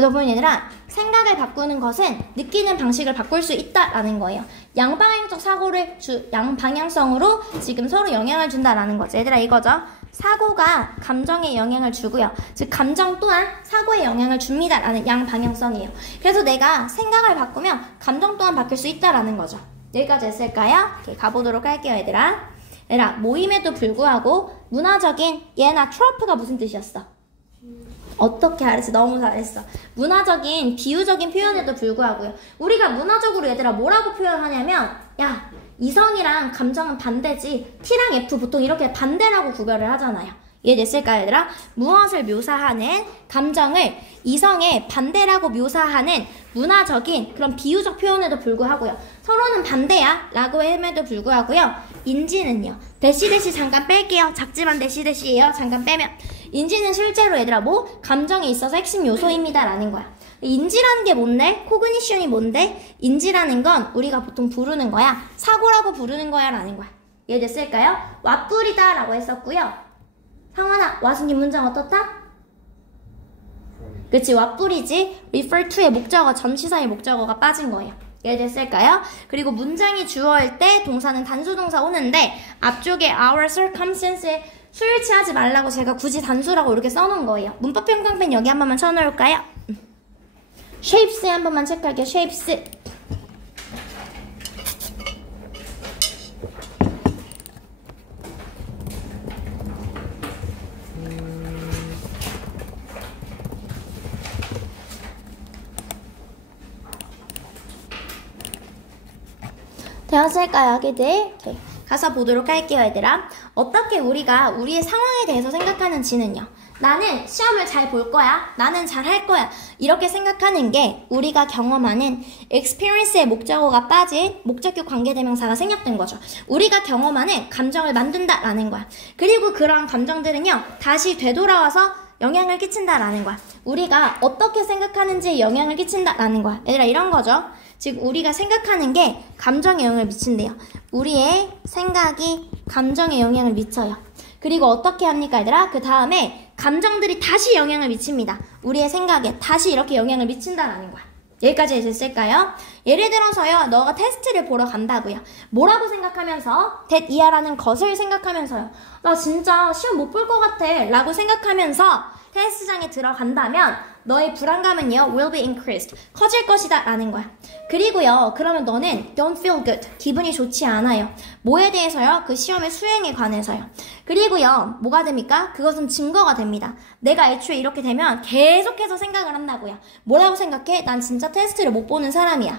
그래서 보면 얘들아, 생각을 바꾸는 것은 느끼는 방식을 바꿀 수 있다라는 거예요. 양방향적 사고를 양방향성으로 지금 서로 영향을 준다라는 거죠. 얘들아, 이거죠. 사고가 감정에 영향을 주고요. 즉 감정 또한 사고에 영향을 줍니다라는 양방향성이에요. 그래서 내가 생각을 바꾸면 감정 또한 바뀔 수 있다라는 거죠. 여기까지 했을까요? 오케이, 가보도록 할게요, 얘들아. 얘들아, 모임에도 불구하고 문화적인 얘나 트러프가 무슨 뜻이었어? 어떻게 알았지? 너무 잘했어. 문화적인 비유적인 표현에도 불구하고요. 우리가 문화적으로 얘들아 뭐라고 표현하냐면, 야, 이성이랑 감정은 반대지 T랑 F 보통 이렇게 반대라고 구별을 하잖아요. 이해됐을까요, 얘들아? 무엇을 묘사하는 감정을 이성의 반대라고 묘사하는 문화적인 그런 비유적 표현에도 불구하고요. 서로는 반대야 라고 함에도 불구하고요. 인지는요. 대시 잠깐 뺄게요. 작지만 대시예요. 잠깐 빼면. 인지는 실제로 얘들아 감정에 있어서 핵심 요소입니다 라는 거야. 인지라는 게 뭔데? 코그니션이 뭔데? 인지라는 건 우리가 보통 부르는 거야. 사고라고 부르는 거야 라는 거야. 이해됐을까요? 왓뿌리다 라고 했었고요. 상원아, 와순님 문장 어떻다? 그치, 왓뿌리지. refer to의 목적어, 전치사의 목적어가 빠진 거예요. 이해됐을까요? 그리고 문장이 주어일 때 동사는 단수동사 오는데 앞쪽에 our circumstance에 수일치하지 말라고 제가 굳이 단수라고 이렇게 써놓은 거예요. 문법 평강펜 여기 한 번만 쳐놓을까요? shapes 한 번만 체크할게요. shapes. 되었을까요, 아기들? 오케이. 가서 보도록 할게요, 얘들아. 어떻게 우리가 우리의 상황에 대해서 생각하는지는요. 나는 시험을 잘 볼 거야. 나는 잘 할 거야. 이렇게 생각하는 게 우리가 경험하는 experience의 목적어가 빠진 목적격 관계대명사가 생략된 거죠. 우리가 경험하는 감정을 만든다라는 거야. 그리고 그러한 감정들은요. 다시 되돌아와서 영향을 끼친다라는 거야. 우리가 어떻게 생각하는지에 영향을 끼친다라는 거야. 얘들아, 이런 거죠. 즉 우리가 생각하는 게 감정에 영향을 미친대요. 우리의 생각이 감정에 영향을 미쳐요. 그리고 어떻게 합니까, 얘들아? 그 다음에 감정들이 다시 영향을 미칩니다. 우리의 생각에 다시 이렇게 영향을 미친다라는 거야. 여기까지 됐을까요? 예를 들어서요, 너가 테스트를 보러 간다고요. 뭐라고 생각하면서? that 이하라는 것을 생각하면서요. 나 진짜 시험 못 볼 것 같아 라고 생각하면서 테스트장에 들어간다면 너의 불안감은요, will be increased. 커질 것이다 라는 거야. 그리고요, 그러면 너는 don't feel good. 기분이 좋지 않아요. 뭐에 대해서요? 그 시험의 수행에 관해서요. 그리고요, 뭐가 됩니까? 그것은 증거가 됩니다. 내가 애초에 이렇게 되면 계속해서 생각을 한다고요. 뭐라고 생각해? 난 진짜 테스트를 못 보는 사람이야.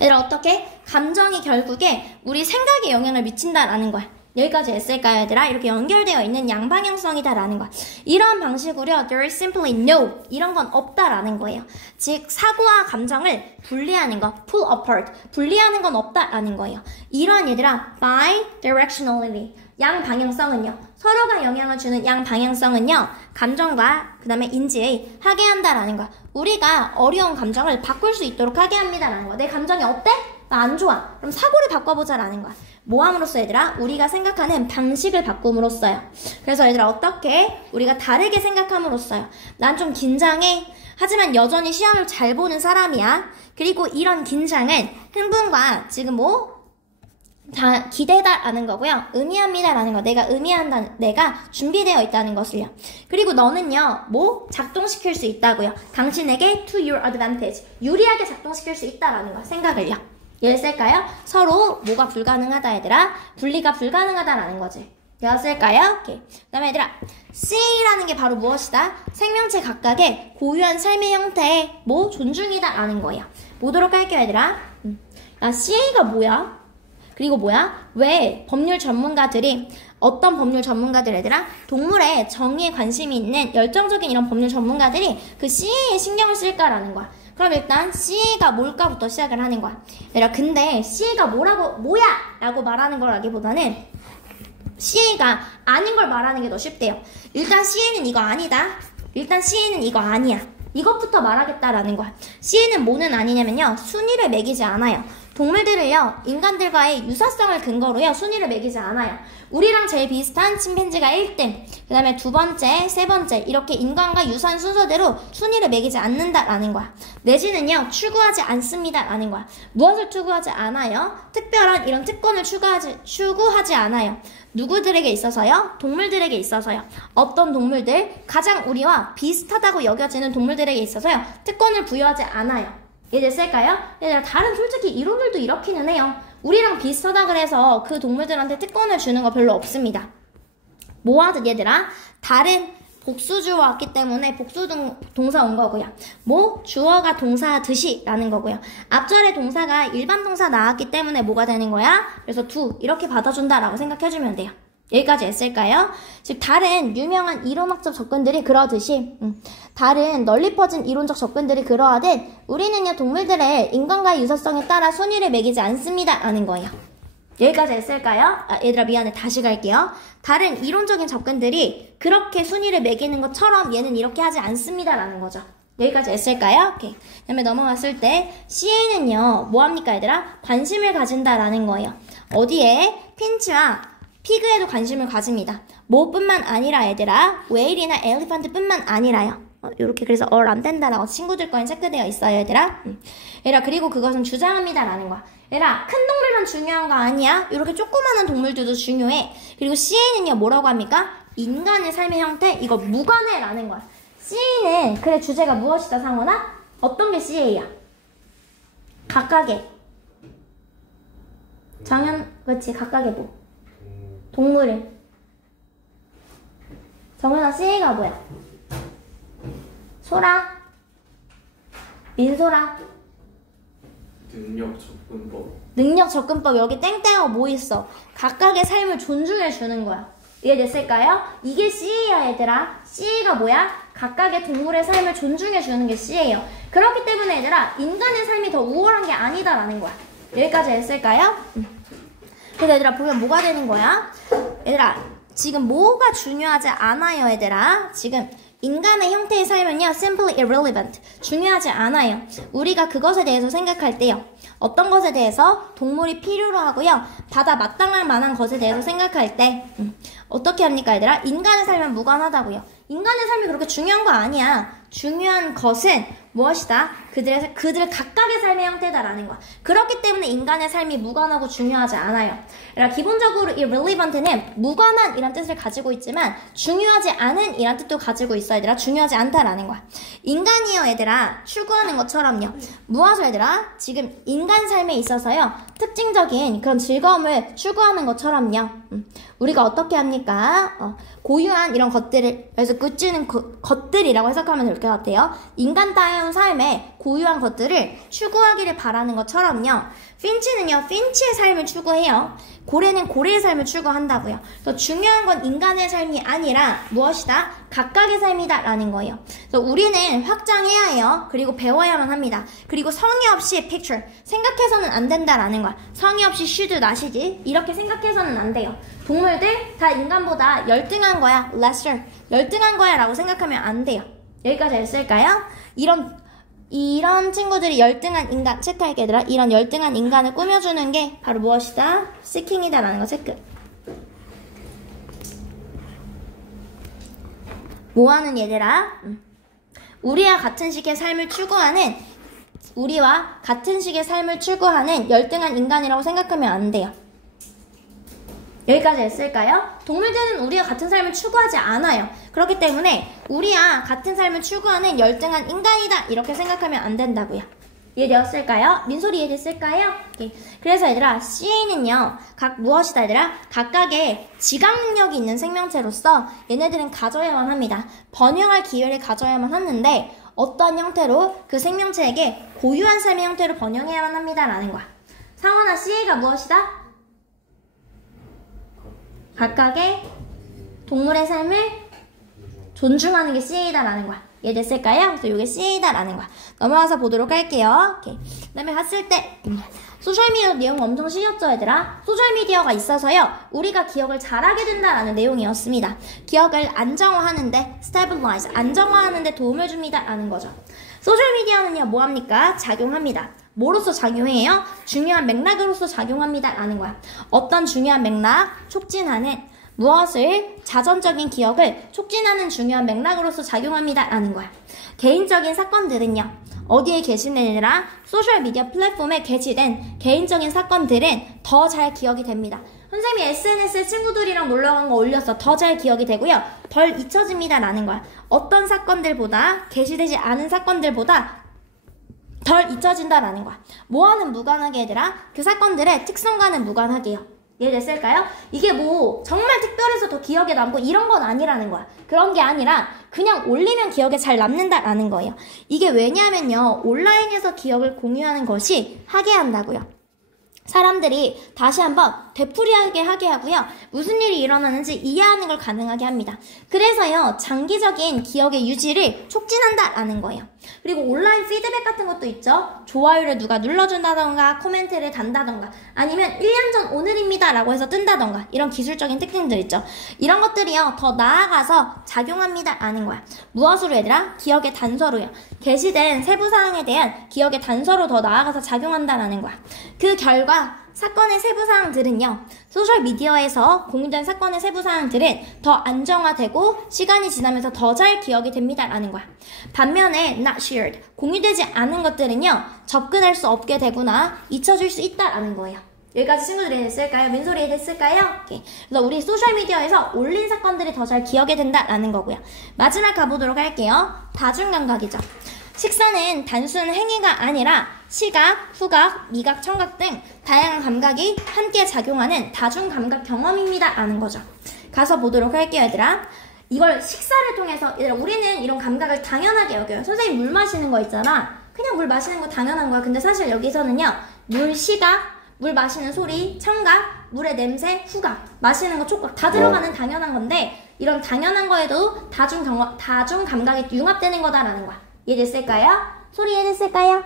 얘들아, 어떻게? 감정이 결국에 우리 생각에 영향을 미친다라는 거야. 여기까지 했을까요, 얘들아? 이렇게 연결되어 있는 양방향성이다라는 거야. 이런 방식으로 there is simply no, 이런 건 없다라는 거예요. 즉 사고와 감정을 분리하는 거, pull apart, 분리하는 건 없다라는 거예요. 이러한 얘들아 bidirectionality, 양방향성은요, 서로가 영향을 주는 양방향성은요, 감정과 그 다음에 인지에 하게 한다라는 거야. 우리가 어려운 감정을 바꿀 수 있도록 하게 합니다라는 거야. 내 감정이 어때? 나 안 좋아. 그럼 사고를 바꿔보자라는 거야. 뭐 함으로써 얘들아? 우리가 생각하는 방식을 바꿈으로써요. 그래서 얘들아, 어떻게? 우리가 다르게 생각함으로써요. 난 좀 긴장해. 하지만 여전히 시험을 잘 보는 사람이야. 그리고 이런 긴장은 흥분과 지금 기대다라는 거고요. 의미합니다라는 거. 내가 의미한다, 내가 준비되어 있다는 것을요. 그리고 너는요, 작동시킬 수 있다고요. 당신에게 to your advantage. 유리하게 작동시킬 수 있다라는 거. 생각을요. 이해했을까요? 서로 뭐가 불가능하다, 얘들아? 분리가 불가능하다라는 거지. 되었을까요? 오케이. 그 다음에 얘들아, CA라는 게 바로 무엇이다? 생명체 각각의 고유한 삶의 형태의 존중이다 라는 거예요. 보도록 할게요, 얘들아. CA가 뭐야? 그리고 왜 법률 전문가들이, 어떤 법률 전문가들 얘들아? 동물의 정의에 관심이 있는 열정적인 이런 법률 전문가들이 그 CA에 신경을 쓸까라는 거야. 그럼 일단 CA가 뭘까부터 시작을 하는 거야. 얘들아, 근데 CA가 뭐야? 라고 말하는 거라기보다는 CA가 아닌 걸 말하는 게 더 쉽대요. 일단 CA는 이거 아니다. 일단 CA는 이거 아니야. 이것부터 말하겠다라는 거야. CA는 뭐는 아니냐면요, 순위를 매기지 않아요. 동물들을요, 인간들과의 유사성을 근거로요, 순위를 매기지 않아요. 우리랑 제일 비슷한 침팬지가 1등, 그 다음에 두 번째, 세 번째, 이렇게 인간과 유사한 순서대로 순위를 매기지 않는다라는 거야. 내지는요, 추구하지 않습니다라는 거야. 무엇을 추구하지 않아요? 특별한 이런 특권을 추구하지 않아요. 누구들에게 있어서요? 동물들에게 있어서요. 어떤 동물들, 가장 우리와 비슷하다고 여겨지는 동물들에게 있어서요, 특권을 부여하지 않아요. 이해됐을까요? 얘들아, 다른 솔직히 이론들도 이렇기는 해요. 우리랑 비슷하다 그래서 그 동물들한테 특권을 주는 거 별로 없습니다. 뭐하든 얘들아, 다른 복수주어 왔기 때문에 복수 동사 온 거고요. 뭐? 주어가 동사듯이 라는 거고요. 앞절에 동사가 일반 동사 나왔기 때문에 뭐가 되는 거야? 그래서 두 이렇게 받아준다라고 생각해주면 돼요. 여기까지 했을까요? 즉 다른 유명한 이론학적 접근들이 그러듯이 다른 널리 퍼진 이론적 접근들이 그러하듯 우리는요 동물들의 인간과의 유사성에 따라 순위를 매기지 않습니다 라는 거예요. 여기까지 했을까요? 얘들아 미안해, 다시 갈게요. 다른 이론적인 접근들이 그렇게 순위를 매기는 것처럼 얘는 이렇게 하지 않습니다 라는 거죠. 여기까지 했을까요? 오케이. 그 다음에 넘어갔을 때 CA는요 뭐합니까 얘들아? 관심을 가진다라는 거예요. 어디에? 핀치와 피그에도 관심을 가집니다. 뭐뿐만 아니라 얘들아, 웨일이나 엘리펀트 뿐만 아니라요. 요렇게 그래서 안 된다라고 친구들 거엔 체크되어 있어요 얘들아. 얘들아, 그리고 그것은 주장합니다 라는 거야. 얘들아, 큰 동물만 중요한 거 아니야? 이렇게 조그마한 동물들도 중요해. 그리고 CA는요 뭐라고 합니까? 인간의 삶의 형태, 이거 무관해 라는 거야. CA는 그래 주제가 무엇이다 상원아? 어떤 게 CA야? 각각의 그렇지, 각각의 뭐? 동물은 정현아, CA가 뭐야? 소라? 민소라? 능력 접근법. 여기 땡땡하고 뭐 있어? 각각의 삶을 존중해 주는 거야. 이해됐을까요? 이게 CA야 얘들아. CA가 뭐야? 각각의 동물의 삶을 존중해 주는 게 CA예요. 그렇기 때문에 얘들아, 인간의 삶이 더 우월한 게 아니다라는 거야. 여기까지 했을까요? 그래서 얘들아 보면 뭐가 되는 거야? 얘들아, 지금 뭐가 중요하지 않아요 얘들아. 지금 인간의 형태의 삶은요 simply irrelevant, 중요하지 않아요. 우리가 그것에 대해서 생각할 때요, 어떤 것에 대해서? 동물이 필요로 하고요, 받아 마땅할 만한 것에 대해서 생각할 때 어떻게 합니까 얘들아? 인간의 삶은 무관하다고요. 인간의 삶이 그렇게 중요한 거 아니야. 중요한 것은 무엇이다? 그들 각각의 삶의 형태다라는 거야. 그렇기 때문에 인간의 삶이 무관하고 중요하지 않아요. 그러니까 기본적으로 이 relevant는 무관한 이란 뜻을 가지고 있지만 중요하지 않은 이란 뜻도 가지고 있어 얘들아. 중요하지 않다라는 거야. 인간이요 얘들아, 추구하는 것처럼요. 무엇을 얘들아? 지금 인간 삶에 있어서요 특징적인 그런 즐거움을 추구하는 것처럼요 우리가 어떻게 합니까? 고유한 이런 것들을, 그래서 굿즈는 것들이라고 해석하면 될 것 같아요. 인간다운 삶에 고유한 것들을 추구하기를 바라는 것처럼요. 핀치는요, 핀치의 삶을 추구해요. 고래는 고래의 삶을 추구한다고요. 더 중요한 건 인간의 삶이 아니라 무엇이다? 각각의 삶이다 라는 거예요. 그래서 우리는 확장해야 해요. 그리고 배워야만 합니다. 그리고 성의 없이 picture, 생각해서는 안 된다라는 거야. 성의 없이 should, not이지, 이렇게 생각해서는 안 돼요. 동물들 다 인간보다 열등한 거야, lesser, 열등한 거야 라고 생각하면 안 돼요. 여기까지 했을까요? 이런 친구들이 열등한 인간, 체크할게 얘들아. 이런 열등한 인간을 꾸며주는 게 바로 무엇이다? seeking이다 라는 거 체크. 뭐하는 얘들아? 우리와 같은 식의 삶을 추구하는 열등한 인간이라고 생각하면 안 돼요. 여기까지 했을까요? 동물들은 우리와 같은 삶을 추구하지 않아요. 그렇기 때문에 우리와 같은 삶을 추구하는 열등한 인간이다 이렇게 생각하면 안 된다고요. 이해되었을까요? 민소리 이해됐을까요? 오케이. 그래서 얘들아, CA는요 무엇이다 얘들아? 각각의 지각 능력이 있는 생명체로서 얘네들은 가져야만 합니다. 번영할 기회를 가져야만 하는데 어떠한 형태로? 그 생명체에게 고유한 삶의 형태로 번영해야만 합니다 라는 거야. 상원아, CA가 무엇이다? 각각의 동물의 삶을 존중하는 게 CA다라는 거야. 이해됐을까요? 그래서 이게 CA다라는 거야. 넘어가서 보도록 할게요. 오케이. 그 다음에 갔을 때 소셜미디어 내용 엄청 쉬웠죠 얘들아? 소셜미디어가 있어서요 우리가 기억을 잘하게 된다라는 내용이었습니다. 기억을 안정화하는데 stabilize, 안정화하는데 도움을 줍니다 라는 거죠. 소셜미디어는요 뭐합니까? 작용합니다. 뭐로서 작용해요? 중요한 맥락으로서 작용합니다 라는 거야. 어떤 중요한 맥락? 촉진하는 무엇을? 자전적인 기억을 촉진하는 중요한 맥락으로서 작용합니다 라는 거야. 개인적인 사건들은요. 어디에 게시된 얘들아? 소셜미디어 플랫폼에 게시된 개인적인 사건들은 더 잘 기억이 됩니다. 선생님이 SNS에 친구들이랑 놀러간 거 올렸어. 더 잘 기억이 되고요. 덜 잊혀집니다 라는 거야. 어떤 사건들보다 게시되지 않은 사건들보다 덜 잊혀진다라는 거야. 뭐와는 무관하게 얘들아? 그 사건들의 특성과는 무관하게요. 이해됐을까요? 이게 뭐 정말 특별해서 더 기억에 남고 이런 건 아니라는 거야. 그런 게 아니라 그냥 올리면 기억에 잘 남는다라는 거예요. 이게 왜냐면요. 온라인에서 기억을 공유하는 것이 하게 한다고요. 사람들이 다시 한번 되풀이하게 하게 하고요. 무슨 일이 일어나는지 이해하는 걸 가능하게 합니다. 그래서요. 장기적인 기억의 유지를 촉진한다라는 거예요. 그리고 온라인 피드백 같은 것도 있죠. 좋아요를 누가 눌러준다던가 코멘트를 단다던가 아니면 1년 전 오늘입니다 라고 해서 뜬다던가 이런 기술적인 특징들 있죠. 이런 것들이요. 더 나아가서 작용합니다 라는 거야. 무엇으로 얘들아? 기억의 단서로요. 게시된 세부사항에 대한 기억의 단서로 더 나아가서 작용한다라는 거야. 그 결과 사건의 세부사항들은요. 소셜미디어에서 공유된 사건의 세부사항들은 더 안정화되고 시간이 지나면서 더 잘 기억이 됩니다 라는 거야. 반면에 not shared, 공유되지 않은 것들은요. 접근할 수 없게 되거나 잊혀질 수 있다라는 거예요. 여기까지 친구들이 됐을까요? 민소리 됐을까요? 오케이. 그래서 우리 소셜미디어에서 올린 사건들이 더 잘 기억이 된다라는 거고요. 마지막 가보도록 할게요. 다중감각이죠. 식사는 단순 행위가 아니라 시각, 후각, 미각, 청각 등 다양한 감각이 함께 작용하는 다중감각 경험입니다 라는 거죠. 가서 보도록 할게요 얘들아. 이걸 식사를 통해서 얘들아 우리는 이런 감각을 당연하게 여겨요. 선생님 물 마시는 거 있잖아. 그냥 물 마시는 거 당연한 거야. 근데 사실 여기서는요. 물 시각, 물 마시는 소리, 청각, 물의 냄새, 후각, 마시는 거, 촉각 다 들어가는 당연한 건데 이런 당연한 거에도 다중감각이 융합되는 거다라는 거야. 이해됐을까요? 소리 이해됐을까요?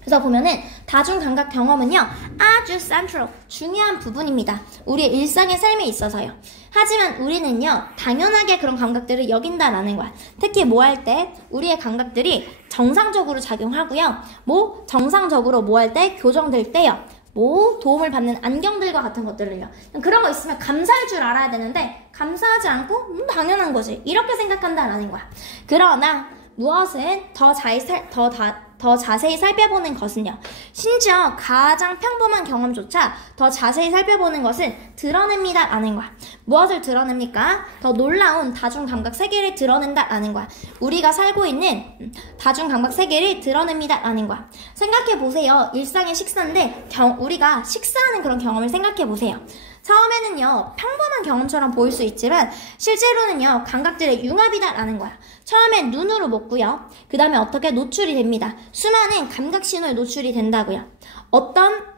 그래서 보면은 다중감각 경험은요 아주 central, 중요한 부분입니다. 우리의 일상의 삶에 있어서요. 하지만 우리는요 당연하게 그런 감각들을 여긴다라는 거야. 특히 뭐 할 때 우리의 감각들이 정상적으로 작용하고요. 뭐 정상적으로 뭐 할 때 교정될 때요. 뭐 도움을 받는 안경들과 같은 것들을요. 그런 거 있으면 감사할 줄 알아야 되는데 감사하지 않고 당연한 거지 이렇게 생각한다라는 거야. 그러나 무엇은 더 자세히 살펴보는 것은요. 심지어 가장 평범한 경험조차 더 자세히 살펴보는 것은 드러냅니다 라는 거야. 무엇을 드러냅니까? 더 놀라운 다중감각 세계를 드러낸다 라는 거야. 우리가 살고 있는 다중감각 세계를 드러냅니다 라는 거야. 생각해보세요. 일상의 식사인데 우리가 식사하는 그런 경험을 생각해보세요. 처음에는요 평범한 경험처럼 보일 수 있지만 실제로는요 감각들의 융합이다 라는 거야. 처음엔 눈으로 먹고요. 그 다음에 어떻게 노출이 됩니다. 수많은 감각신호에 노출이 된다고요. 어떤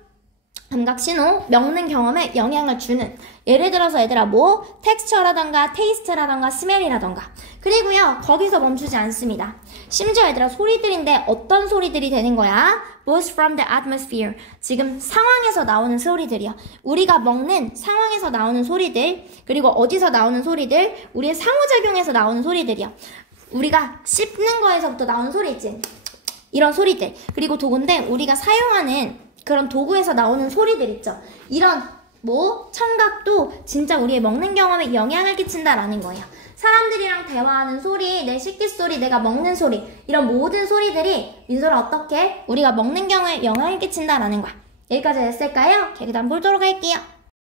감각신호, 먹는 경험에 영향을 주는, 예를 들어서 얘들아 뭐 텍스처라던가 테이스트라던가 스멜이라던가. 그리고요 거기서 멈추지 않습니다. 심지어 얘들아 소리들인데 어떤 소리들이 되는 거야? Both from the atmosphere. 지금 상황에서 나오는 소리들이요. 우리가 먹는 상황에서 나오는 소리들, 그리고 어디서 나오는 소리들, 우리의 상호작용에서 나오는 소리들이요. 우리가 씹는 거에서부터 나오는 소리 있지. 이런 소리들. 그리고 도구인데 우리가 사용하는 그런 도구에서 나오는 소리들 있죠. 이런 뭐 청각도 진짜 우리의 먹는 경험에 영향을 끼친다라는 거예요. 사람들이랑 대화하는 소리, 내 식기 소리, 내가 먹는 소리, 이런 모든 소리들이 민소라 어떻게 우리가 먹는 경험에 영향을 끼친다라는 거야. 여기까지 됐을까요? 그 다음 보도록 할게요.